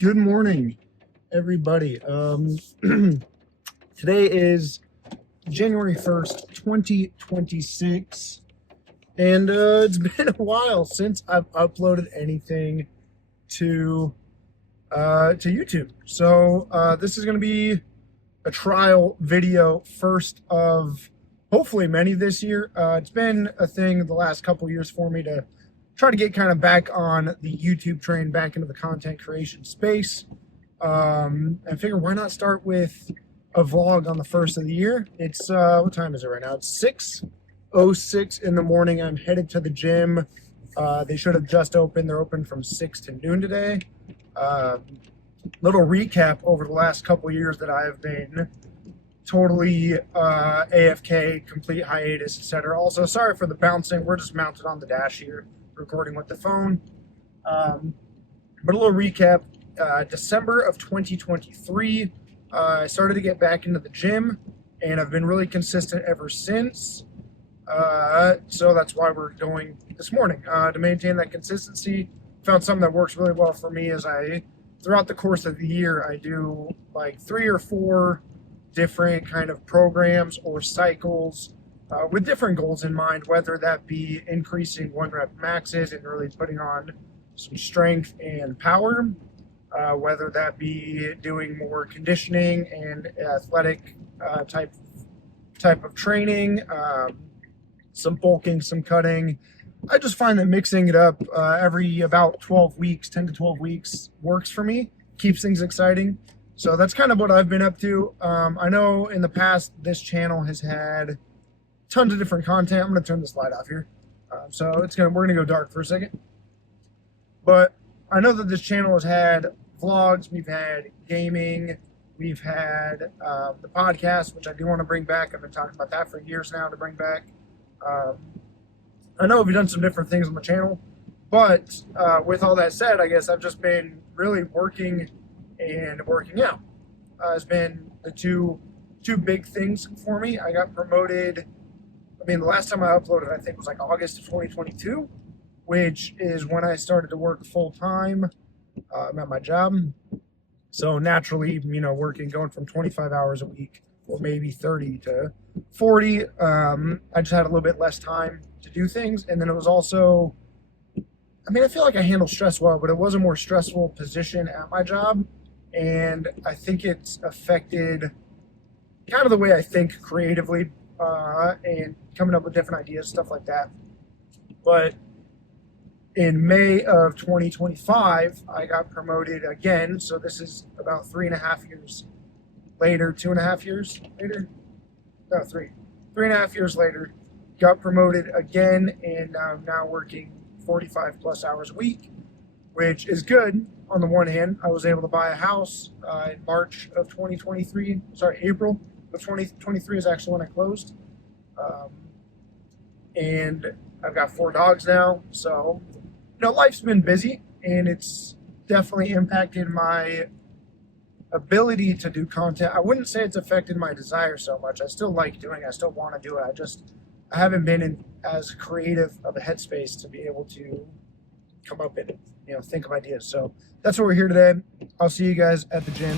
Good morning, everybody. Today is January 1st, 2026, and it's been a while since I've uploaded anything to YouTube. So this is going to be a trial video, first of hopefully many this year. It's been a thing the last couple years for me to try to get kind of back on the YouTube train, back into the content creation space. And figure why not start with a vlog on the first of the year. It's what time is it right now? It's 6:06 in the morning. I'm headed to the gym. They should have just opened. They're open from 6 to noon today. Little recap over the last couple years that I have been totally AFK, complete hiatus, etc. Also, sorry for the bouncing. We're just mounted on the dash here, recording with the phone. But a little recap. December of 2023, I started to get back into the gym, and I've been really consistent ever since. So that's why we're going this morning. To maintain that consistency, found something that works really well for me. Is throughout the course of the year, I do like 3 or 4 different kind of programs or cycles with different goals in mind, whether that be increasing 1-rep maxes and really putting on some strength and power, whether that be doing more conditioning and athletic type of training, some bulking, some cutting. I just find that mixing it up every about 12 weeks, 10 to 12 weeks works for me, keeps things exciting. So that's kind of what I've been up to. I know in the past this channel has had tons of different content. I'm going to turn this light off here. So we're going to go dark for a second. But I know that this channel has had vlogs, we've had gaming, we've had the podcast, which I do want to bring back. I've been talking about that for years now to bring back. I know we've done some different things on the channel, but with all that said, I guess I've just been really working and working out. Has been the two big things for me. I got promoted. The last time I uploaded, I think, was like August of 2022, which is when I started to work full time at my job. So naturally, going from 25 hours a week, or maybe 30 to 40, I just had a little bit less time to do things. And then it was also, I feel like I handle stress well, but it was a more stressful position at my job. And I think it's affected kind of the way I think creatively and coming up with different ideas, stuff like that. But in May of 2025, I got promoted again. So this is about 3.5 years later, 2.5 years later. No, 3.5 years later, got promoted again, and I'm now working 45 plus hours a week, which is good. On the one hand, I was able to buy a house in March of 2023. April of 2023 is actually when I closed. And I've got 4 dogs now. So, life's been busy, and it's definitely impacted my ability to do content. I wouldn't say it's affected my desire so much. I still like doing it. I still want to do it. I haven't been in as creative of a headspace to be able to come up and, think of ideas. So that's why we're here today. I'll see you guys at the gym.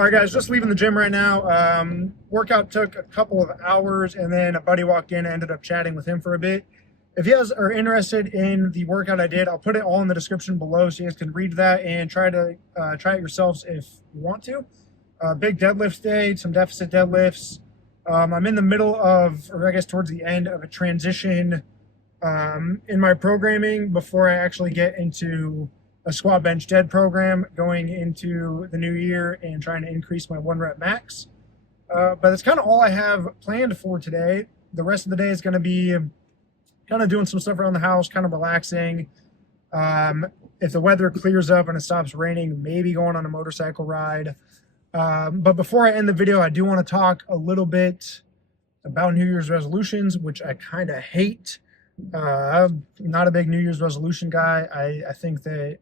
All right, guys, just leaving the gym right now. Workout took a couple of hours, and then a buddy walked in and ended up chatting with him for a bit. If you guys are interested in the workout I did, I'll put it all in the description below so you guys can read that and try it yourselves if you want to. Big deadlift day, some deficit deadlifts. I'm in the middle of, or I guess towards the end of a transition in my programming before I actually get into a squat bench dead program going into the new year and trying to increase my 1 rep max. But that's kind of all I have planned for today. The rest of the day is going to be kind of doing some stuff around the house, kind of relaxing. If the weather clears up and it stops raining, maybe going on a motorcycle ride. But before I end the video, I do want to talk a little bit about New Year's resolutions, which I kind of hate. I'm not a big New Year's resolution guy. I think that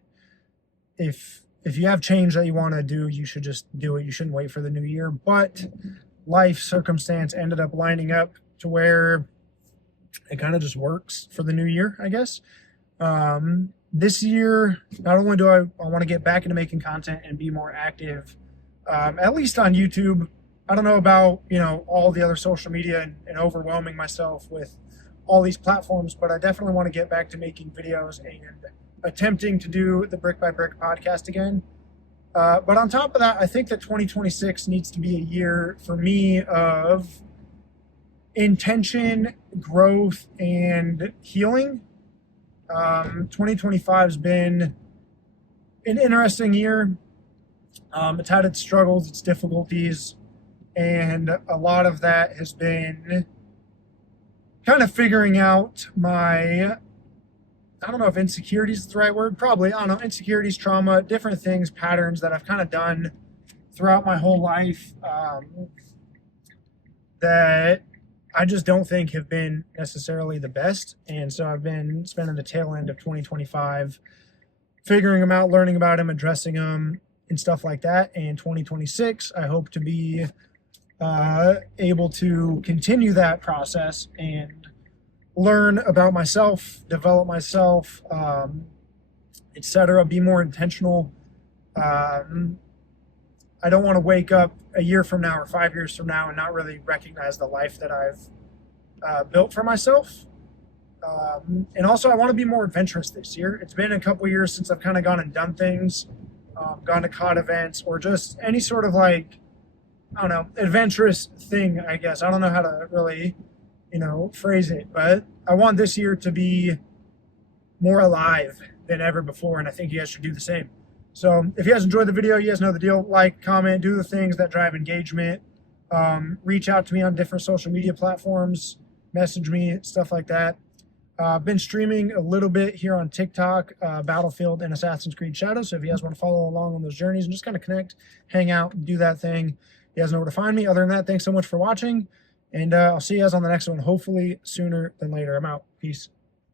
if you have change that you want to do, you should just do it. You shouldn't wait for the new year. But life circumstance ended up lining up to where it kind of just works for the new year, I guess. This year, not only do I want to get back into making content and be more active, at least on YouTube. I don't know about, all the other social media and overwhelming myself with all these platforms, but I definitely want to get back to making videos and attempting to do the Brick by Brick podcast again. But on top of that, I think that 2026 needs to be a year for me of intention, growth, and healing. 2025 has been an interesting year. It's had its struggles, its difficulties, and a lot of that has been kind of figuring out my, I don't know if insecurity is the right word, probably, I don't know, insecurities, trauma, different things, patterns that I've kind of done throughout my whole life that I just don't think have been necessarily the best. And so I've been spending the tail end of 2025 figuring them out, learning about them, addressing them, and stuff like that. And 2026, I hope to be able to continue that process and learn about myself, develop myself, etc. Be more intentional. I don't want to wake up a year from now or 5 years from now and not really recognize the life that I've built for myself. And also, I want to be more adventurous this year. It's been a couple years since I've kind of gone and done things, gone to COD events, or just any sort of adventurous thing, I guess. I don't know how to really, phrase it, but I want this year to be more alive than ever before, and I think you guys should do the same. So if you guys enjoyed the video, you guys know the deal. Like, comment, do the things that drive engagement. Reach out to me on different social media platforms, message me, stuff like that. I've been streaming a little bit here on TikTok, Battlefield and Assassin's Creed Shadows. So if you guys want to follow along on those journeys and just kind of connect, hang out, do that thing, you guys know where to find me. Other than that, thanks so much for watching. And I'll see you guys on the next one, hopefully sooner than later. I'm out. Peace.